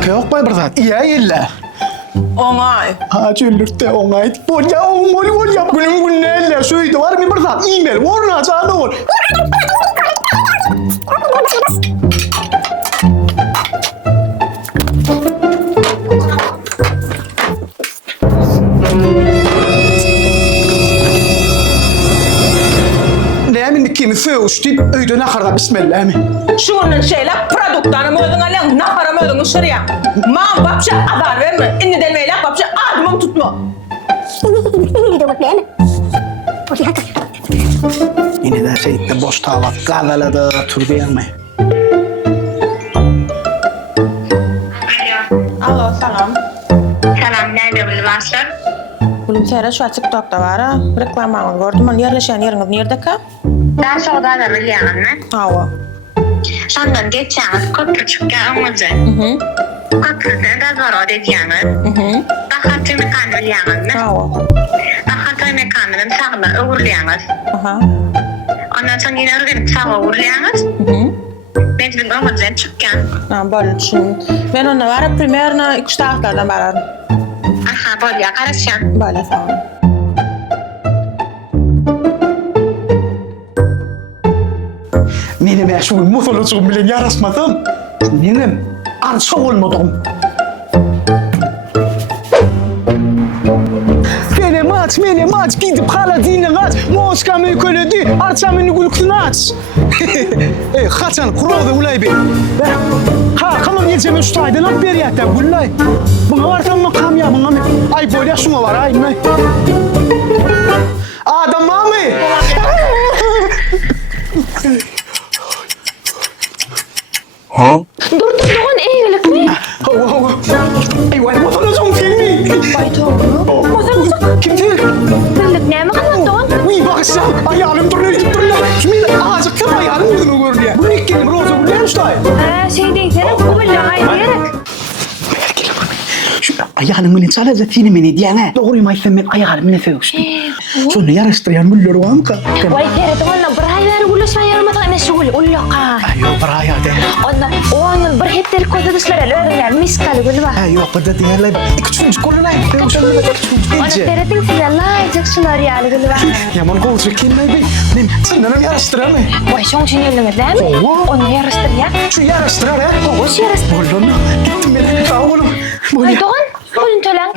Alaka yok bay bir zat. İyi illa. Oňay. Ha çöllürte oňay. Bolya oňmoly bolya. Günüm günnäle söýdi var mı bir zat? E-mail orna çağda ol. Nämin kimi föwüşdip öýde naharda bismillah mi? Şunun şeyler produktlarını mödün alen, nahara mödün şuraya. Man babşa azar verme. İnni demeyle babşa adımım tutma. Yine de şeyde boş tava galaladı turdu yanmay. Alo, salam. Salam, nerede bulunmasın? Bunun seyre şu TikTok'ta var ha. Reklamını gördüm. Onun yerleşen yeriniz nerede ka? Ben soğudan da biliyorum ben. Hava. Sondan geçeceğiniz köprü çıkacağımızı. Köprüde de zor ödeyeceğiniz. Daha tüm mekanı biliyorsunuz mu? Hava. Daha tüm mekanının sağına uğurlayanız. Aha. Ondan sonra yine örgünüp sağa uğurlayanız. Mecbur ömürden çıkacağım. Ha, böyle düşün. Ben onunla var ya, primerna 2 saatlerden bararım. Aha, böyle karışacağım. Böyle sağ olun. Benim meşhur mutluluğum bilen yarasmadım. Benim arsa olmadım. Benim aç, gidip hala dinin aç. Moska mı köyledi, arsa mı nugulukun aç. Kaçan, kuradı ulay be. Ha, kamam geleceğim üstaydı lan bir yatta ulay. Buna vartan mı kamya buna mı? Ay böyle şuna var ay mı? Adam mı? Dur eğilik mi? Ay vay mutluluğum filmi. Ay doğru. Kim değil? Bildik ne mi kapattın? Uy bakışsa ayağım duruyor. Şimdi ağzıkta ayağım vurdun görüyor. Bu ne kelim roza bu ne ustay? Şey değil senin bu bile hayırlık. Şu ayağını mı çalar zatini meni diyene. Doğru mu ayfen ben ayağımı ne fevştim. Sonra yarıştıran müller var mı ka? Vay tere teman berhayar gulu saya mata mesul ullaka. Ayo beraya de. Onun berheter koda dışlara öyle miskal gulba. Ayo pada tinggal lagi. İkut kolay. Fevşan mı Ona tere ting sigala jakslar ya gulba. Ya mon kol çekin lagi. Nim senden yarıştıran mı? Vay şong çinel ngedan. Ona yarıştır ya. Şu yarıştıran ya. Oh si yarıştır. Bolon. Gittim ben. Kavulum. Ay doğan. Bolun tolang.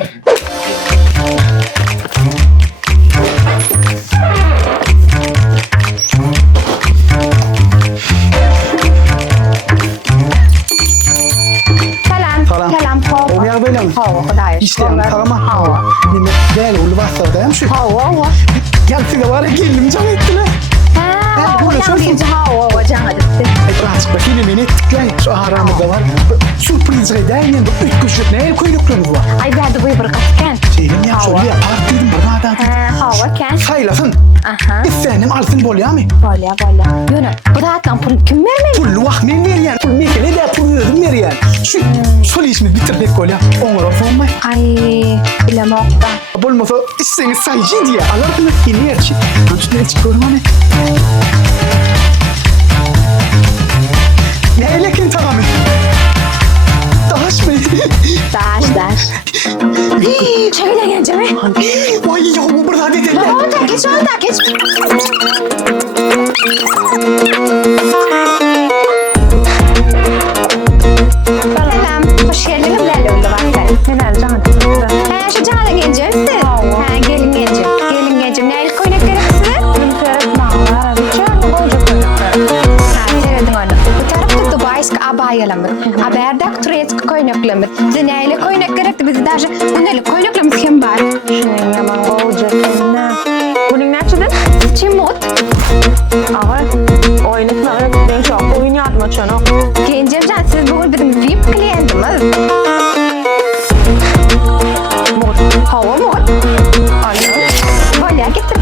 Salam hava. O yer böyle mi? Hava kadar. İşte karama hava. Nime değerli ulu varsa da hem şu. Hava. Gelsin de var ya gelim can ettiler. Ha, o yang hava jangan ada. Birazcık bakayım beni tıklayın. Şu aramızda var. Sürpriz redayla üç kuşluk ne kuyruklarımız var. Ay verdi bu bırakatken. Şeyim ya şöyle yapar dedim bana da. Hava kan. Saylasın. Aha. İstenim altın bol ya mı? Boleh. Yuna, bıraktan pul kim vermeli? Pul vah ne veriyen? Pul mekele de pul veriyen. Şu sol işimi bitirmek kol ya. Onlara forma. Ay, bilemokta. Bolmasa isteniz sayıcı diye. Alardınız yeni yerçi. Üstüne çıkıyorum hani. Ne elekin tamamı? Daş mı? Daş. Şöyle geleceğim mi? Vay ya bu burada dediler. Orada geç. Selam, hoş geldiniz. Lale oldu vakti. Neler canım? Şu cana geleceğim siz. Ha, gelin geleceğim. Neyle koynak gerek size? Bunun seyret mağlar. Çağırma boyunca koyduklar. Ha, seyredin onu. Bu tarafta Dubai'sk abayalamız. Haberdak Turetsk koynaklamız. Size neyle koynak gerekti? Bizi daha neyle koynaklamız kim var? Şunun yaman olacak. Bunun ne açıdın? Çimut. Ağa, oynatma. Ben çok oyun yapma çana. Gencemcan siz bugün bizim VIP kliyentimiz. Hava mı? Alo. Bolya getir.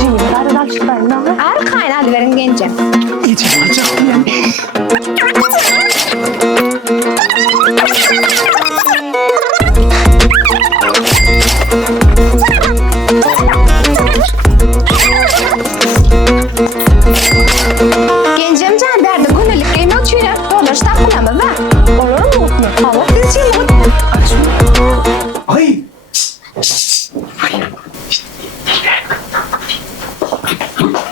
Cimri, aradan çıkayım. Arkayın hadi verin gencem. İçim acıktı ya. Gencemcan verdi günlük kıymet şöyle dolar takılamaz ha. Olur mu? Hava siz Ay.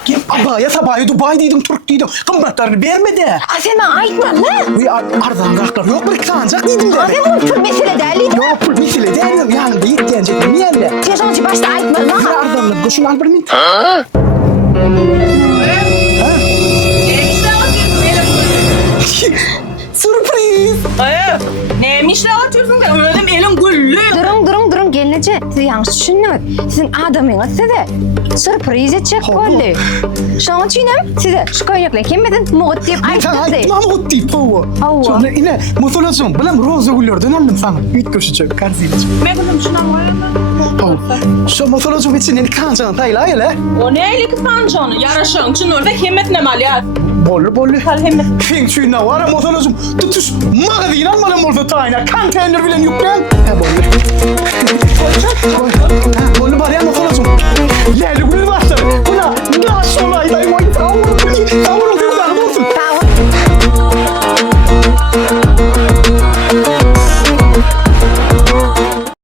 Gel abaya tabaya Dubai dedim, Türk dedim. Kımbatlarını verme de. Sen aytma lan. Uy ardan raklar yok bir kancak dedim de. Sen bu tür mesele değil. Yok pul misile derim yanında yitkenecek mi yerle? Sen sonucu başta aytma lan. Bir ardanlık koşun al bir mint. Sürpriz. Neymiş la atıyorsun sen? Öyle elim güllü. Durun gelince siz yanlış düşündünüz. Sizin adamınız size sürpriz edecek oldu. Şunun için size şu koynakla kimmedin muğut deyip Tamam, aytmadı. Mahmut deyip hava. Hava. Sonra yine mutluluğum. Bilmem roza gülüyordu. Anladım sana. Bit koşacak. Karzilecek. Ben kızım şuna koyayım. Şu mutluluğum için ne kancan tayla öyle. O neyle kısancağını? Yarışın için orada himmet ne maliyat? Bollu. Kal himmet. Fing çuyuna var ama mutluluğum. Tutuş mağazine almadım orada tayına. Konteyner bile yüklen. Ha bollu. Ha bollu var ya mutluluğum. Yerli gülü başladı. Buna nasıl olur?